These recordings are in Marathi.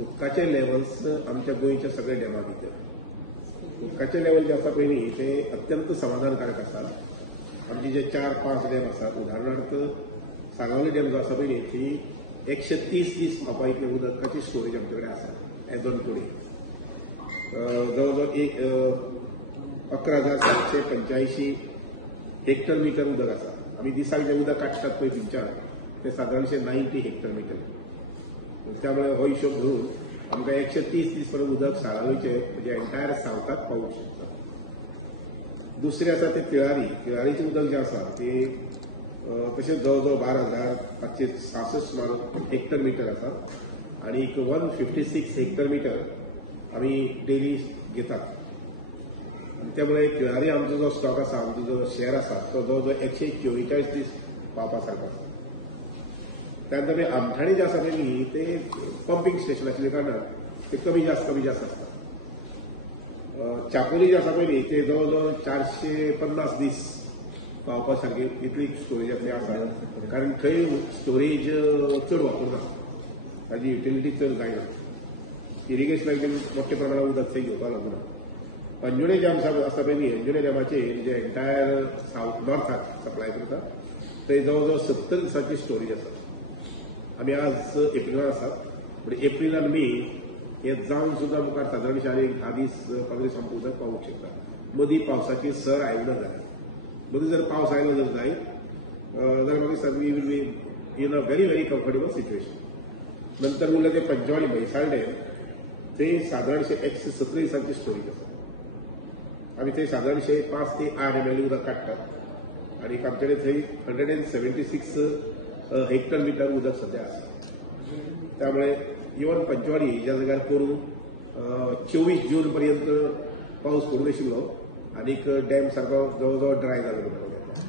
उदकाचे लेवल्स आमच्या गोंयच्या सगळ्या डॅमा भितर उदकाचे लेवल जे आसा पळय ते अत्यंत समाधानकारक आसा. आमचे जे 4-5 डॅम आसात, उदाहरणार्थ सांगावले डॅम जो आसा पळय ती 130 दीस व्हांवपा इतलें उदकाची स्टोरेज आमचे कडेन आसा एज ऑन टुडे. जवळजवळ 11,785 हेक्टर मिटर उदक आसा. आमी दिसाक जे उदक काडटात पळय थंयच्यान ते सादारणशे 90 हेक्टर मिटर. त्यामुळे हो हिशोब धरून आमकां 130 दीस पर्यंत उदक साळावयचे म्हणजे एंटायर सावथाक पावूंक शकता. दुसरे आसा ते तिळारीचें उदक जें आसा ते तशेंच जवळजवळ 12,566 सुमार हेक्टर मिटर आसा आणि 156 हेक्टर मिटर आमी डेली घेतात. त्यामुळे तिळारी आमचो जो स्टॉक आसा, आमचो जो शेअर आसा तो जवळजवळ 144 दीस पावपा सारको आसा. त्यानंतर आमठाणी जे आसा पळय ते पंपिंग स्टेशन आशिल्ल्या कारणान ते कमी जास्त आसता. चापोली जे आसा पळय ते जवळजवळ 450 दीस पावपा सारखे इतली स्टोरेज आपली आसा, कारण थंय स्टोरेज चड वापरना, ताजी युटिलिटी चड जायना. इरिगेशनाक मोठ्या प्रमाणात उदक थंय घेवपाक लागना. अंजुणे डॅम आसा पळय न्ही, अंजुणे डॅमाचेर जे एंटायर सावथ नॉर्थाक सप्लाय करता थंय जवळजवळ 70 दिसांची स्टोरेज आसा. आमी आज एप्रिलान आसात, पण एप्रिल आनी मे हे जावन सुद्धा मुखार सादारणशे आनीक 10 दीस 15 दीस आमकां उदक पावूंक शकता. मदीं पावसाची सर आयना जाय. मदीं जर पावस आयलो जर जायत जाल्यार मागीर सगळी will be in a very very comfortable situation. नंतर उरलें ते पंचवाडी म्हैसाळ डॅम ते सादारणशे 117 दिसांची स्टोरेज आसा. आमी थंय सादारणशे 5 ते 8 ml उदक काडटात आणि आमचे कडेन थंय 176 हेक्टर मिटर उदक सध्या आसा. त्यामुळे इवन पंचवाडी ज्या जाग्यार करून 24 जून पर्यंत पावस पडूंक नाशिल्लो आणि डॅम सारको जवळजवळ ड्राय जालो म्हणटा.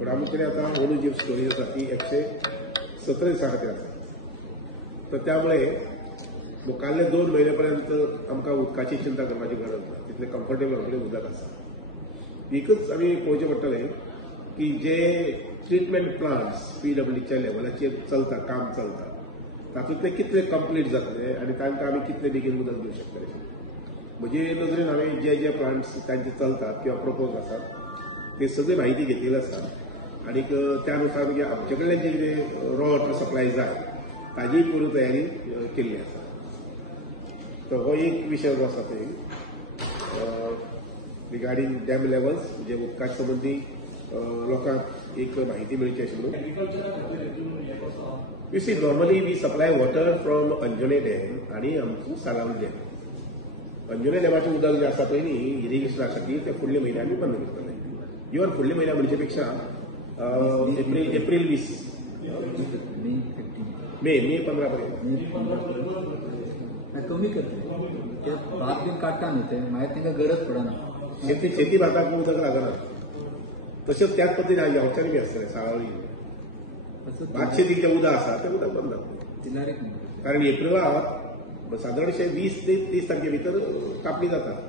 पण आमचे कडेन आतां अंदू जी स्टोरेज आसा ती 117 दिसां खातीर आसा. तर त्यामुळे मुखाल्ले 2 म्हयने पर्यंत आमकां उदकाची चिंता करपाची गरज ना, तितले कम्फर्टेबल आमचे कडेन उदक आसा. एकच आमी पळोवचें पडटलें की जे ट्रिटमेंट प्लांट्स PWच्या लेवलाचेर चलता, काम चलता, तातूंतले कितले कंप्लीट जातले आणि तांकां आमी कितले बेगीन उदक दिवंक शकतले. म्हजे नजरेन हांवें जे प्लांट्स तांचे चलतात किंवा प्रपोज आसात ते सगळी म्हायती घेतिल्ली आसा आणि त्या अनुसार म्हणजे आमचे कडल्यान जे कितें रॉ वॉटर सप्लाय जाय ताजी पूर्ण तयारी केल्ली आसा. तर हो एक विशय जो आसा ते रिगार्डींग डॅम लेवल्स म्हणजे उदकाचे संबंधी लोकांक एक म्हायती मेळची अशी म्हणून. You see normally we supply water from Anjunem dam आणि आमचो सालावली डॅम. अंजुणे डॅमाचें उदक जें आसा पळय न्ही इरिगेशना खातीर ते फुडल्या म्हयन्यांनी बंद करतले. इवन फुडल्या म्हयन्या म्हणजे पेक्षा एप्रील 20 मे 15 पर्यंत कमी करते. भात बीन काडटा न्ही ते मागीर तांकां गरज पडना. शेती भाताक उदक लागना. तशेंच त्याच पद्दतीन ह्यावच्यानी बी आसतलें साळावली भात शेतीक जें उदक आसा तें उदक बंद जातलें. कारण एप्रिलाक सादारणशे 20 ते 30 तारखे भितर कापणी जाता.